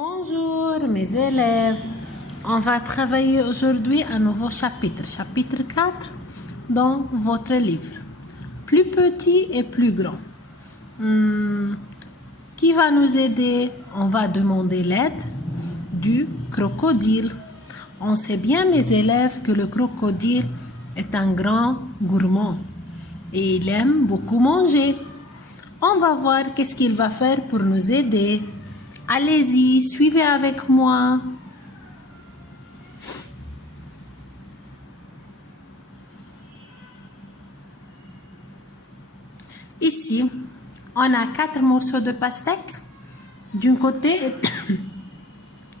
Bonjour mes élèves, on va travailler aujourd'hui un nouveau chapitre, chapitre 4 dans votre livre. Plus petit et plus grand. Qui va nous aider? On va demander l'aide du crocodile. On sait bien mes élèves que le crocodile est un grand gourmand et il aime beaucoup manger. On va voir qu'est-ce qu'il va faire pour nous aider. Allez-y, suivez avec moi. Ici, on a 4 morceaux de pastèque d'un côté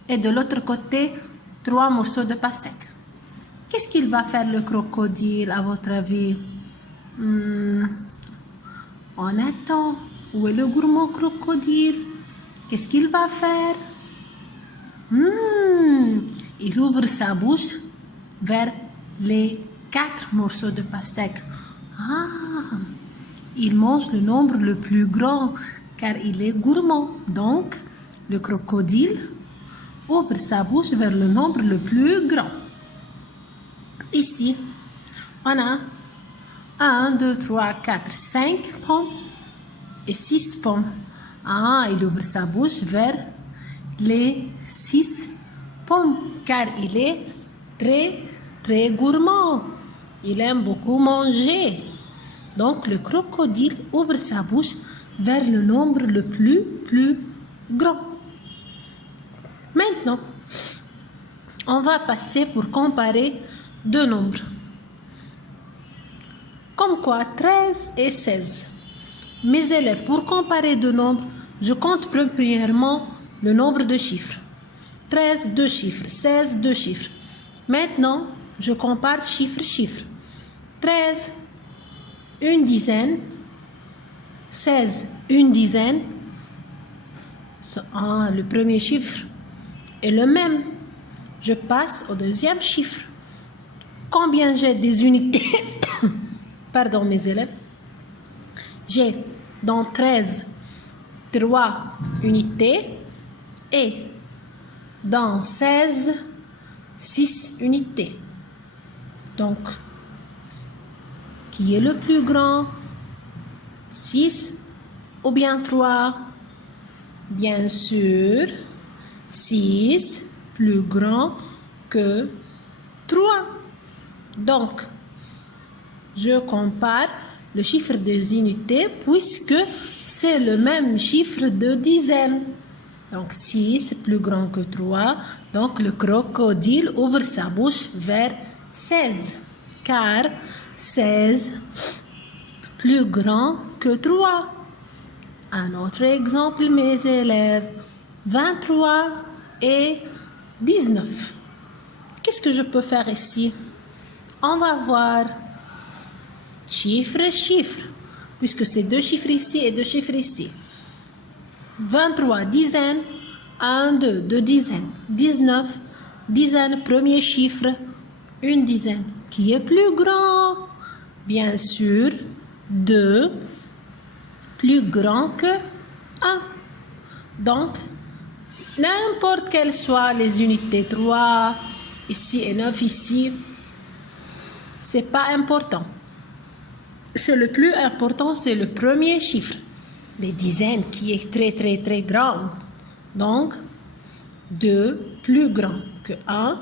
et de l'autre côté 3 morceaux de pastèque. Qu'est-ce qu'il va faire le crocodile à votre avis? On attend. Où est le gourmand crocodile? Qu'est-ce qu'il va faire? Il ouvre sa bouche vers les 4 morceaux de pastèque. Il mange le nombre le plus grand car il est gourmand. Donc, le crocodile ouvre sa bouche vers le nombre le plus grand. Ici, on a 1, 2, 3, 4, 5 pommes et 6 pommes. Il ouvre sa bouche vers les 6 pommes car il est très très gourmand. Il aime beaucoup manger. Donc le crocodile ouvre sa bouche vers le nombre le plus grand. Maintenant, on va passer pour comparer deux nombres. Comme quoi 13 et 16. Mes élèves, pour comparer deux nombres, je compte premièrement le nombre de chiffres. 13, 2 chiffres. 16, 2 chiffres. Maintenant, je compare chiffre. 13, une dizaine. 16, une dizaine. Le premier chiffre est le même. Je passe au deuxième chiffre. Combien j'ai des unités? Pardon, mes élèves. J'ai dans 13 3 unités et dans 16 6 unités. Donc, qui est le plus grand? 6 ou bien 3? Bien sûr, 6 plus grand que 3. Donc, je compare le chiffre des unités puisque c'est le même chiffre de dizaines. Donc 6 plus grand que 3. Donc le crocodile ouvre sa bouche vers 16. Car 16 plus grand que 3. Un autre exemple, mes élèves. 23 et 19. Qu'est-ce que je peux faire ici? On va voir. Chiffre, puisque c'est 2 chiffres ici et 2 chiffres ici. 23, dizaines, 1, 2, 2 dizaines. 19, dizaines, premier chiffre, une dizaine. Qui est plus grand? Bien sûr, 2, plus grand que 1. Donc, n'importe quelles soient les unités, 3 ici et 9 ici, c'est pas important. Le plus important, c'est le premier chiffre. Les dizaines qui est très très très grand. Donc, 2 plus grand que 1.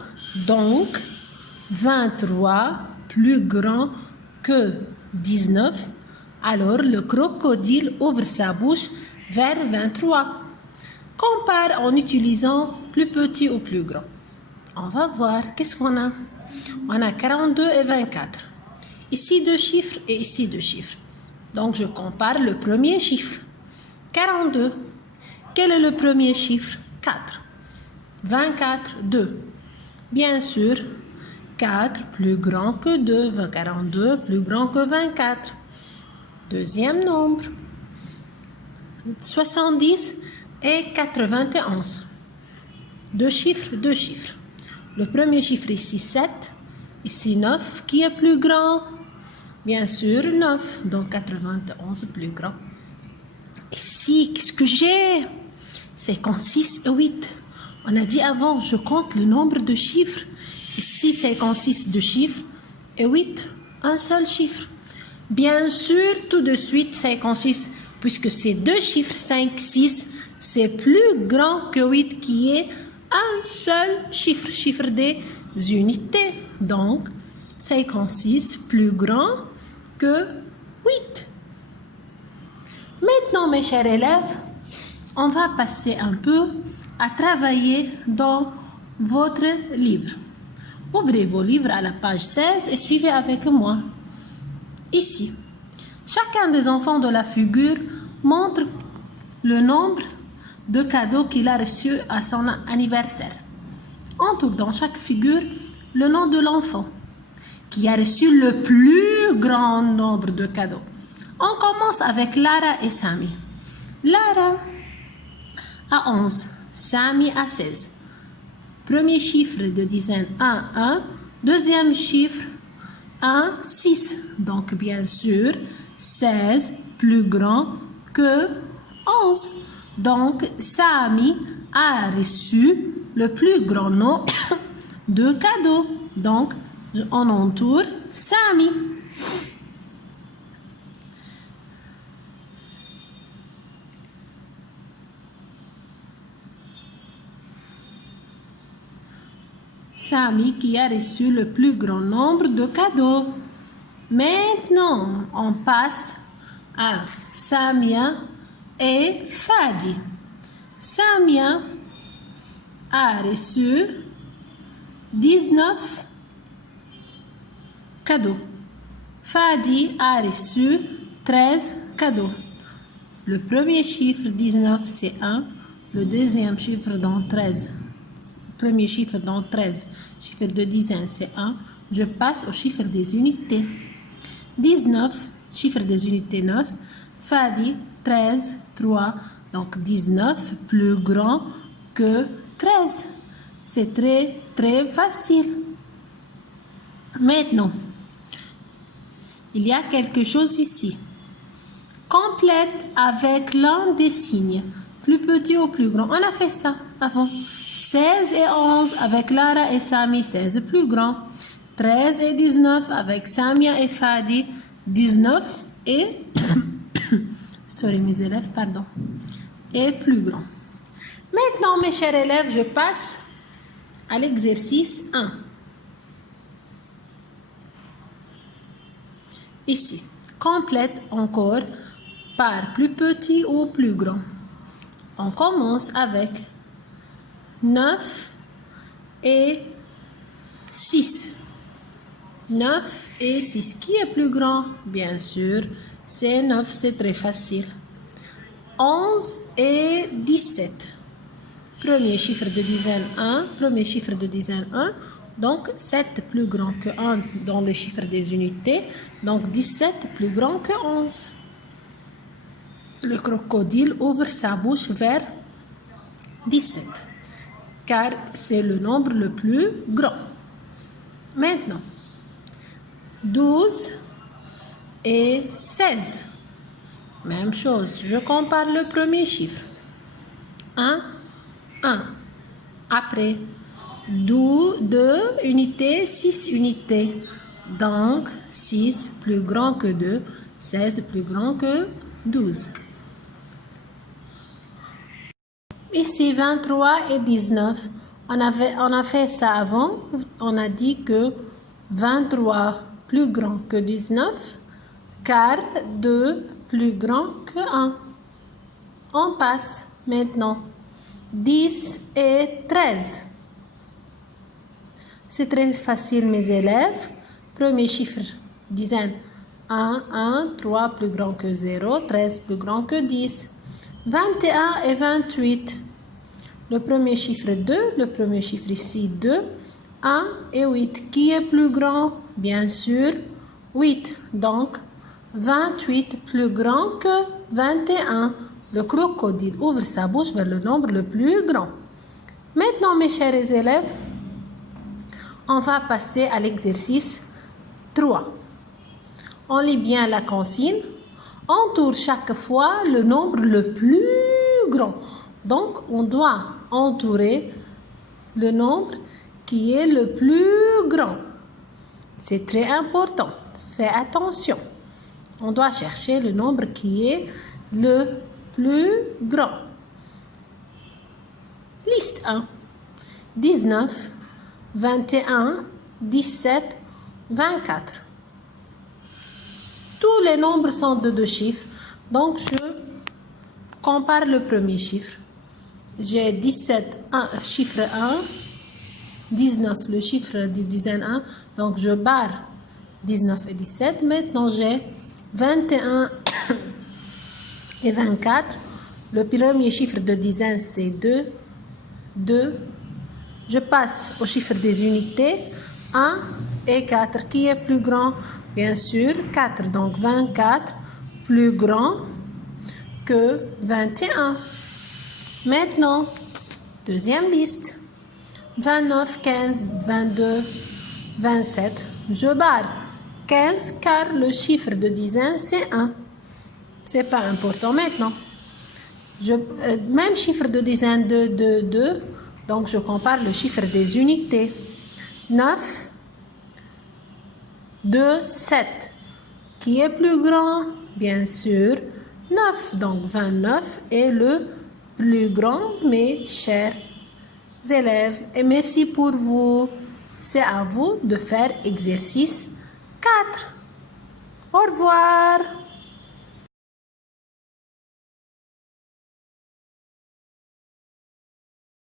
Donc, 23 plus grand que 19. Alors, le crocodile ouvre sa bouche vers 23. Compare en utilisant plus petit ou plus grand. On va voir, qu'est-ce qu'on a? On a 42 et 24. Ici 2 chiffres et ici 2 chiffres. Donc, je compare le premier chiffre. 42. Quel est le premier chiffre? 4. 24, 2. Bien sûr, 4 plus grand que 2. 42 plus grand que 24. Deuxième nombre. 70 et 91. 2 chiffres, 2 chiffres. Le premier chiffre ici 7. Ici 9. Qui est plus grand? Bien sûr, 9. Donc 91 plus grand. Ici, qu'est-ce que j'ai? 56 et 8. On a dit avant, je compte le nombre de chiffres. Ici, ça consiste de chiffres et 8, un seul chiffre. Bien sûr, tout de suite, ça consiste, puisque c'est deux chiffres, 5, 6, c'est plus grand que 8 qui est un seul chiffre, chiffre des unités. Donc, ça consiste plus grand que 8. Maintenant, mes chers élèves, on va passer un peu à travailler dans votre livre. Ouvrez vos livres à la page 16 et suivez avec moi. Ici, chacun des enfants de la figure montre le nombre de cadeaux qu'il a reçus à son anniversaire. Entoure dans chaque figure le nom de l'enfant qui a reçu le plus grand nombre de cadeaux. On commence avec Lara et Sami. Lara a 11, Sami a 16. Premier chiffre de dizaine 1, 1. Deuxième chiffre 1, 6. Donc, bien sûr, 16 plus grand que 11. Donc, Sami a reçu le plus grand nombre de cadeaux. Donc, on entoure Sami. Sami qui a reçu le plus grand nombre de cadeaux. Maintenant, on passe à Samia et Fadi. Samia a reçu 19 cadeaux. Fadi a reçu 13 cadeaux. Le premier chiffre 19 c'est 1. Le deuxième chiffre dans 13. Premier chiffre dans 13. Chiffre de dizaine c'est 1. Je passe au chiffre des unités. 19, chiffre des unités 9. Fadi 13, 3. Donc 19 plus grand que 13. C'est très très facile. Maintenant, il y a quelque chose ici. Complète avec l'un des signes, plus petit ou plus grand. On a fait ça avant. 16 et 11 avec Lara et Sami, 16 plus grand. 13 et 19 avec Samia et Fadi, 19 et... Sorry mes élèves, pardon. Et plus grand. Maintenant mes chers élèves, je passe à l'exercice 1. Ici, complète encore par plus petit ou plus grand. On commence avec 9 et 6. 9 et 6. Qui est plus grand? Bien sûr, c'est 9, c'est très facile. 11 et 17. Premier chiffre de dizaine 1. Premier chiffre de dizaine 1. Donc, 7 plus grand que 1 dans le chiffre des unités. Donc, 17 plus grand que 11. Le crocodile ouvre sa bouche vers 17. Car c'est le nombre le plus grand. Maintenant, 12 et 16. Même chose, je compare le premier chiffre. 1, 1. Après, 2 unités, 6 unités. Donc, 6 plus grand que 2, 16 plus grand que 12. Ici, 23 et 19. On a fait ça avant. On a dit que 23 plus grand que 19, car 2 plus grand que 1. On passe maintenant. 10 et 13. C'est très facile, mes élèves. Premier chiffre, dizaine. 1, 1, 3 plus grand que 0, 13 plus grand que 10. 21 et 28. Le premier chiffre 2, le premier chiffre ici 2. 1 et 8. Qui est plus grand? Bien sûr, 8. Donc, 28 plus grand que 21. Le crocodile ouvre sa bouche vers le nombre le plus grand. Maintenant, mes chers élèves, on va passer à l'exercice 3. On lit bien la consigne. Entoure chaque fois le nombre le plus grand. Donc, on doit entourer le nombre qui est le plus grand. C'est très important. Fais attention. On doit chercher le nombre qui est le plus grand. Liste 1. 19, 21, 17, 24. Tous les nombres sont de 2 chiffres. Donc, je compare le premier chiffre. J'ai 17, chiffre 1. 19, le chiffre de dizaine 1. Donc, je barre 19 et 17. Maintenant, j'ai 21 et 24. Le premier chiffre de dizaine, c'est 2. 2. Je passe au chiffre des unités. 1 et 4. Qui est plus grand? Bien sûr, 4. Donc, 24 plus grand que 21. Maintenant, deuxième liste. 29, 15, 22, 27. Je barre 15 car le chiffre de dizaine, c'est 1. C'est pas important maintenant. Même chiffre de dizaine, 2, 2, 2. Donc, je compare le chiffre des unités. 9, 2, 7. Qui est plus grand? Bien sûr, 9. Donc, 29 est le plus grand, mes chers élèves. Et merci pour vous. C'est à vous de faire exercice 4. Au revoir.